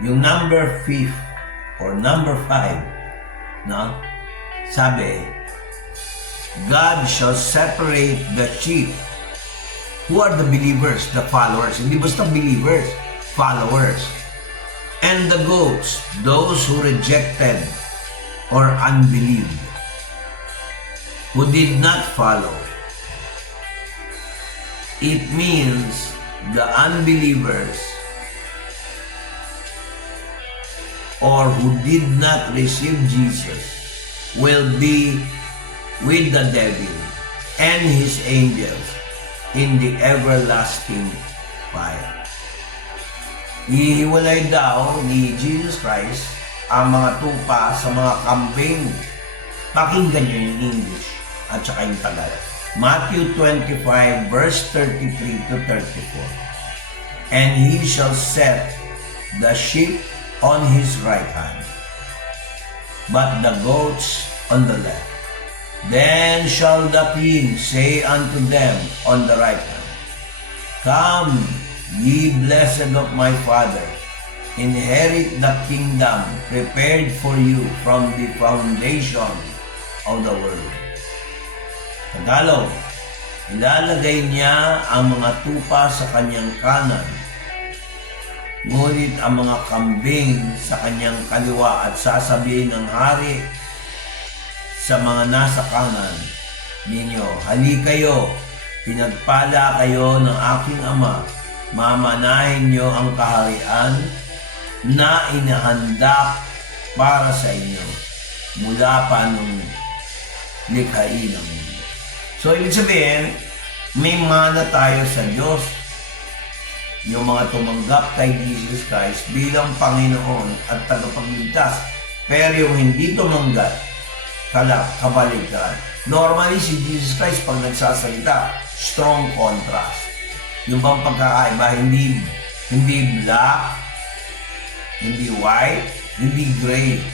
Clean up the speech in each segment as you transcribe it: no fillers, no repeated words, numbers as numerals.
Yung number 5 or number 5, no? Sabi, God shall separate the sheep. Who are the believers? The followers. Hindi basta believers, followers. And the goats, those who rejected or unbelieved, who did not follow. It means the unbelievers or who did not receive Jesus will be with the devil and his angels in the everlasting fire. Ihiwalay daw ni Jesus Christ ang mga tupa sa mga kambing. Pakinggan nyo yung English at saka yung Tagalog. Matthew 25 verse 33 to 34. And he shall set the sheep on his right hand, but the goats on the left. Then shall the king say unto them on the right hand, Come, ye blessed of my Father, inherit the kingdom prepared for you from the foundation of the world. Tagalog, ilalagay niya ang mga tupa sa kanyang kanan, ngunit ang mga kambing sa kanyang kaliwa, at sasabihin ng hari sa mga nasa kanan ninyo, Hali kayo, pinagpala kayo ng aking Ama, mamanahin niyo ang kaharian na inihanda para sa inyo mula pa nung likhain ng mundo. So, ibig sabihin, may mana tayo sa Diyos. Yung mga tumanggap kay Jesus Christ bilang Panginoon at tagapagligtas. Pero yung hindi tumanggap, kabaligtaran. Normally, si Jesus Christ, pag nagsasalita, strong contrast. Yung bang pagkakaiba, hindi black, hindi white, hindi gray.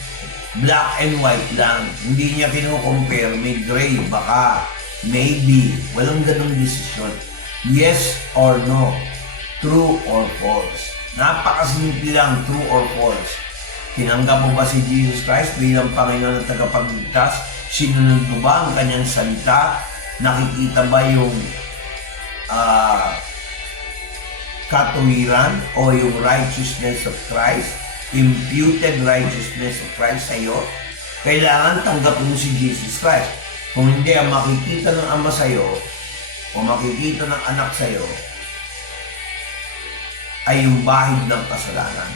Black and white lang. Hindi niya kinukompare, may gray, baka, maybe. Walang ganong desisyon. Yes or no. True or false. Napakasimple lang, true or false. Tinanggap mo ba si Jesus Christ bilang Panginoon at tagapagligtas? Sinunod mo ba ang kanyang salita? Nakikita ba yung katuwiran o yung righteousness of Christ? Imputed righteousness of Christ sa iyo? Kailangan tanggapin mo si Jesus Christ. Kung hindi, ang makikita ng Ama sa iyo o makikita ng anak sa iyo ay yung bahid ng kasalanan.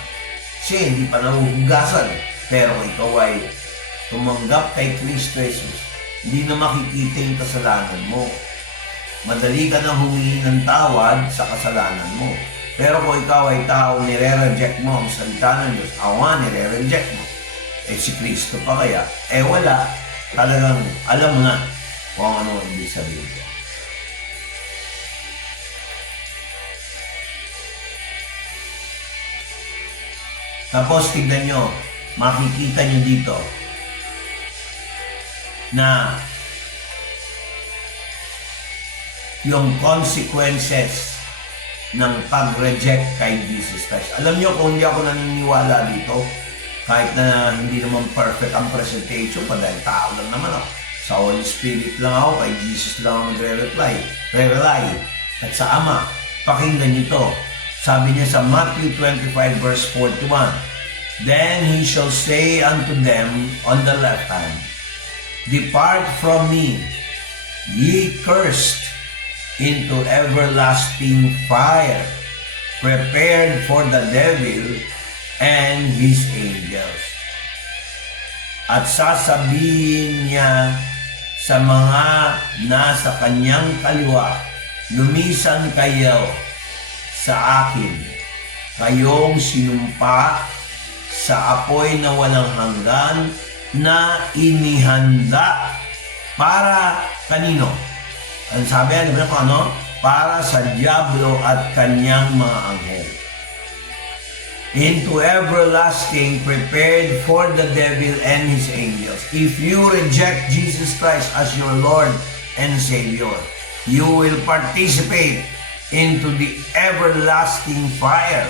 Kasi hindi pa nahuhugasan. Pero kung ikaw ay tumanggap kay Kristo Jesus, hindi na makikita yung kasalanan mo. Madali ka na humingi ng tawad sa kasalanan mo. Pero kung ikaw ay tao, nire-reject mo ang salita ng Diyos, awa, nire-reject mo. Eh si Kristo pa kaya? Eh wala. Talagang alam mo na kung ano ang ibig sabihin ko. Tapos tignan nyo, makikita nyo dito na yung consequences ng pag-reject kay Jesus Christ. Alam nyo, kung hindi ako naniniwala dito, kahit na hindi naman perfect ang presentation pa dahil tao lang naman ako. Sa Holy Spirit lang ako, kay Jesus lang ako nagre-rely. At sa Ama, pakinggan nyo to. Sabi niya sa Matthew 25 verse 41, Then he shall say unto them on the left hand, Depart from me, ye cursed, into everlasting fire, prepared for the devil and his angels. At sasabihin niya sa mga nasa kanyang kaliwa, Lumisan kayo sa akin, kayong sinumpa sa apoy na walang hanggan na inihanda para kanino? Ang sabi, ano? Para sa diablo at kanyang mga anghel. Into everlasting prepared for the devil and his angels. If you reject Jesus Christ as your Lord and Savior, you will participate into the everlasting fire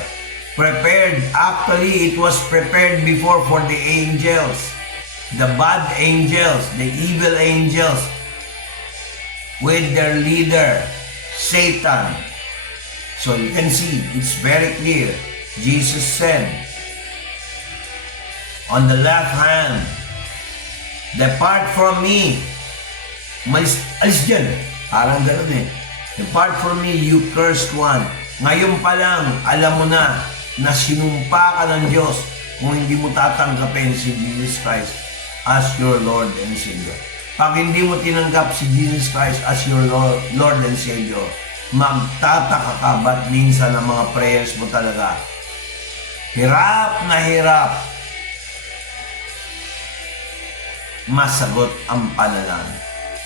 Prepared. Actually, it was prepared before for the angels. The bad angels, the evil angels, with their leader, Satan. So you can see, it's very clear. Jesus said, on the left hand, depart from me. Alis dyan. Parang gano'n eh. Depart from me, you cursed one. Ngayon pa lang, alam mo na sinumpa ka ng Diyos kung hindi mo tatanggapin si Jesus Christ as your Lord and Savior. Pag hindi mo tinanggap si Jesus Christ as your Lord and Savior, magtataka ka ba't minsan ang mga prayers mo talaga hirap na hirap masagot ang panalangin.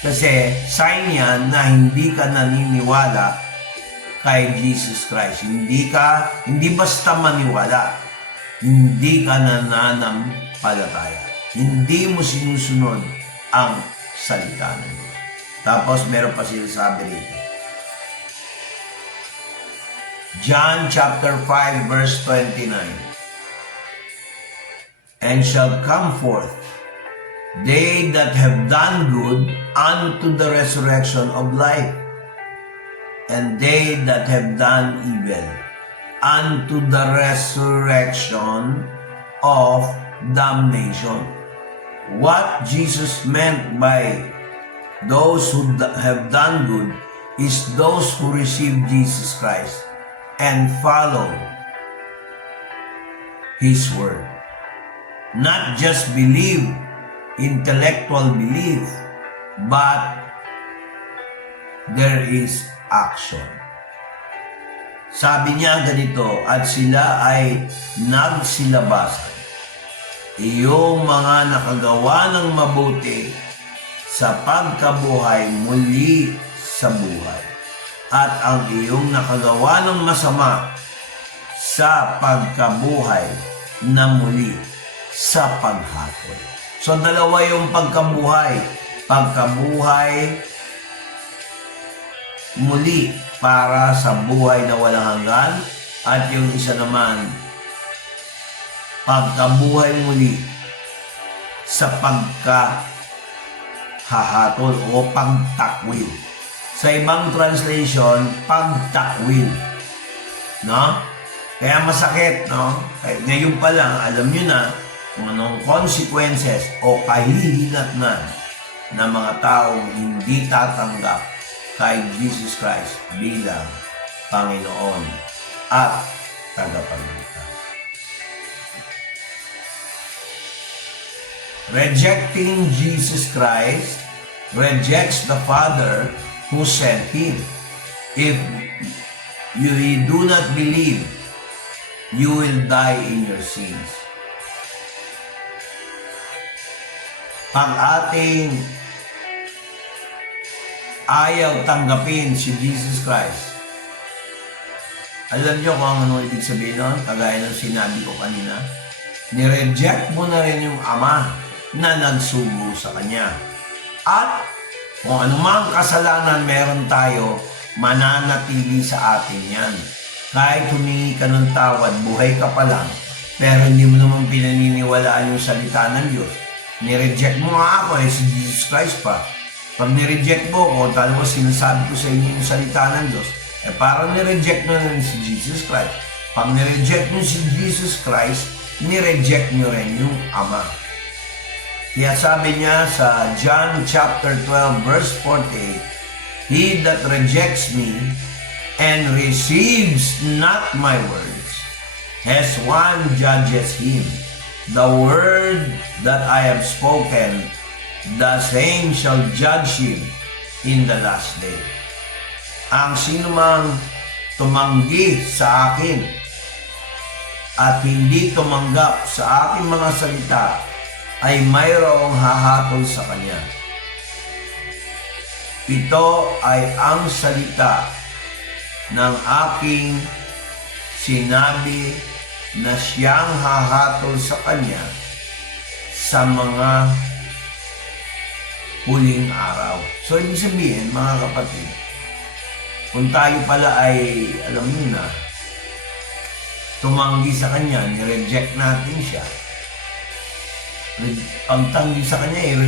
Kasi sign yan na hindi ka naniniwala kay Jesus Christ. Hindi basta maniwala, hindi ka nananampalataya. Hindi mo sinusunod ang salita ng Diyos. Tapos meron pa sinasabi rito. John chapter 5 verse 29. And shall come forth they that have done good unto the resurrection of life, and they that have done evil unto the resurrection of damnation. What Jesus meant by those who have done good is those who receive Jesus Christ and follow His word. Not just believe, intellectual belief, but there is action. Sabi niya ganito, at sila ay nagsilabasan. Iyong mga nakagawa ng mabuti sa pagkabuhay muli sa buhay, at ang iyong nakagawa ng masama sa pagkabuhay na muli sa paghatol. So dalawa yung pagkabuhay muli para sa buhay na walang hanggan, at yung isa naman pagkabuhay muli sa pagkahahatol o pagtakwil. Sa ibang translation, pagtakwil. No? Kaya masakit, no? Ngayon pa lang, alam nyo na kung anong consequences o kahihinatnan ng mga taong hindi tatanggap kay Jesus Christ bilang Panginoon at tagapagligtas. Rejecting Jesus Christ rejects the Father who sent Him. If you do not believe, you will die in your sins. Pag ating ayaw tanggapin si Jesus Christ, alam niyo kung ano ibig sabihin nun? Kagaya ng sinabi ko kanina, nireject mo na rin yung Ama na nagsugo sa Kanya. At kung anumang kasalanan meron tayo, mananatili sa atin yan. Kahit humingi ka ng tawad, buhay ka pa lang, pero hindi mo naman pinaniniwalaan yung salita ng Diyos. Nireject mo nga ako si Jesus Christ pa. Pag nireject mo, o talagang sinasabi ko sa inyo yung salita ng Diyos, parang nireject mo rin si Jesus Christ. Pag nireject mo si Jesus Christ, nireject nyo rin yung Ama. Kaya sabi niya sa John chapter 12 verse 48, He that rejects me and receives not my words has one judges him. The word that I have spoken, the same shall judge him in the last day. Ang sinumang tumanggi sa akin at hindi tumanggap sa aking mga salita ay mayroong hahatol sa kanya. Ito ay ang salita ng aking sinabi na siyang hahatol sa kanya sa mga huling araw. So, ibig sabihin, mga kapatid, kung tayo pala ay, alam mo na, tumanggi sa kanya, nireject natin siya. Pagtanggi sa kanya,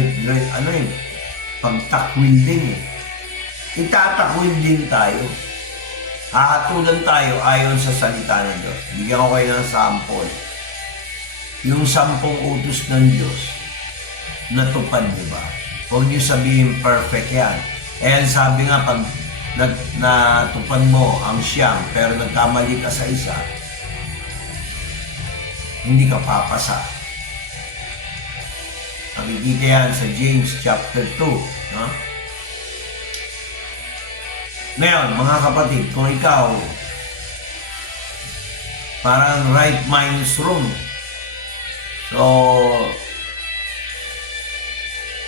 pagtakwil din eh. Itatakwil din tayo. Hahatulan tayo ayon sa salita ng Diyos. Bigyan ko kayo ng sample. Yung 10 utos ng Diyos, natupad niyo ba? Huwag niyo sabihin perfect yan. Sabi nga, pag natupad mo ang siyam, pero nagkamali ka sa isa, hindi ka papasa. Nakikita yan sa James chapter 2. No? Ngayon, mga kapatid, kung ikaw, parang right minus wrong. So,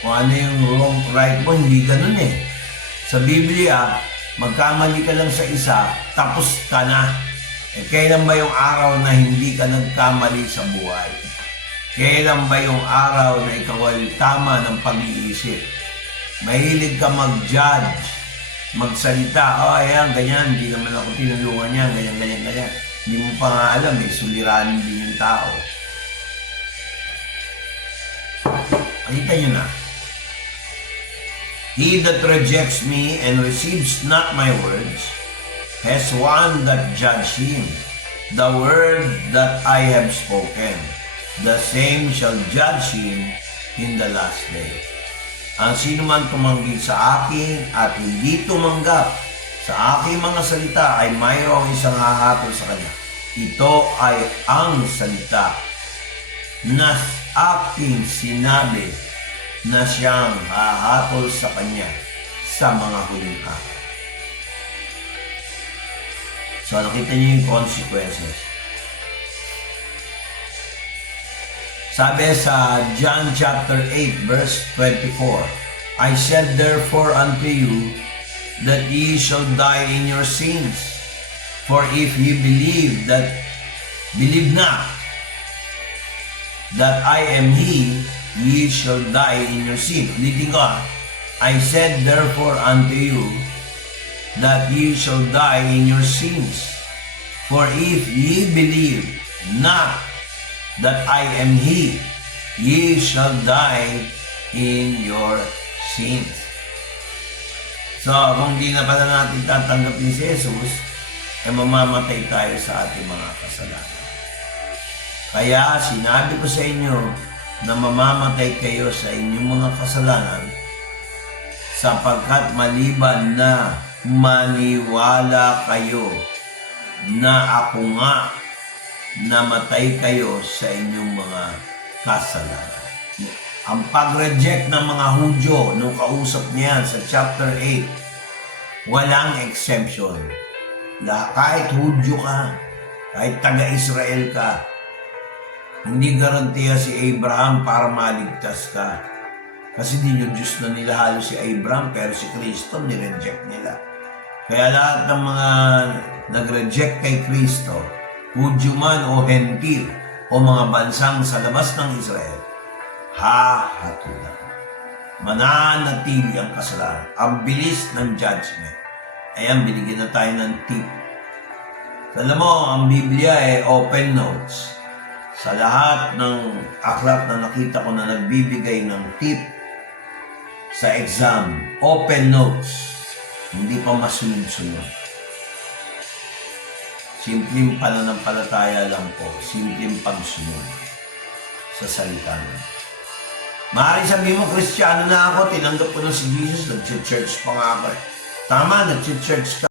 kung ano yung wrong, right mo, hindi ganun eh. Sa Biblia, magkamali ka lang sa isa, tapos ka na. Kailan ba yung araw na hindi ka nagkamali sa buhay? Kailan ba yung araw na ikaw ay tama ng pag-iisip? Mahilig ka mag-judge, magsalita, ayan, ganyan, hindi naman ako tinulungan niya, ganyan. Hindi mo pa nga alam, suliranin din yung tao. Nakita niyo na. He that rejects me and receives not my words has one that judge him. The word that I have spoken, the same shall judge him in the last day. Ang sino man tumanggi sa akin at hindi tumanggap sa aking mga salita ay mayroong isang hahatol sa kanya. Ito ay ang salita na aking sinabi na siyang hahatol sa kanya sa mga huling araw. So, nakita niyo yung consequences. Sabi sa John chapter 8 verse 24, I said therefore unto you that ye shall die in your sins. For if ye believe not that I am He, ye shall die in your sin. Ulitin ko, I said therefore unto you that ye shall die in your sins. For if ye believe not that I am He, ye shall die in your sins. So, kung di na pala natin tatanggapin si Jesus, mamamatay tayo sa ating mga kasalanan. Kaya, sinabi ko sa inyo na mamamatay kayo sa inyong mga kasalanan sapagkat maliban na maniwala kayo na ako nga namatay kayo sa inyong mga kasalanan. Ang pag-reject ng mga Hudyo nung kausap niyan sa chapter 8, walang exemption. Kahit Hudyo ka, kahit taga-Israel ka, hindi garantiya si Abraham para maligtas ka. Kasi di yung Diyos na nila halos si Abraham, pero si Kristo nireject nila. Kaya lahat ng mga nag-reject kay Kristo, Hudyo man o Hentil, o mga bansang sa labas ng Israel, hahatulan. Mananatili ang kasalanan. Ang bilis ng judgment. Ayan, binigyan na tayo ng tip. Alam mo, ang Biblia ay open notes. Sa lahat ng aklat na nakita ko na nagbibigay ng tip sa exam, open notes. Hindi pa masunod-sunod. Simpleng pananampalataya lang po. Simpleng pagsunod sa salita niya. Maaaring sabihin mo, Kristiyano na ako, tinanggap ko na si Jesus, nag-church pa nga ako. Tama, nag-church ka.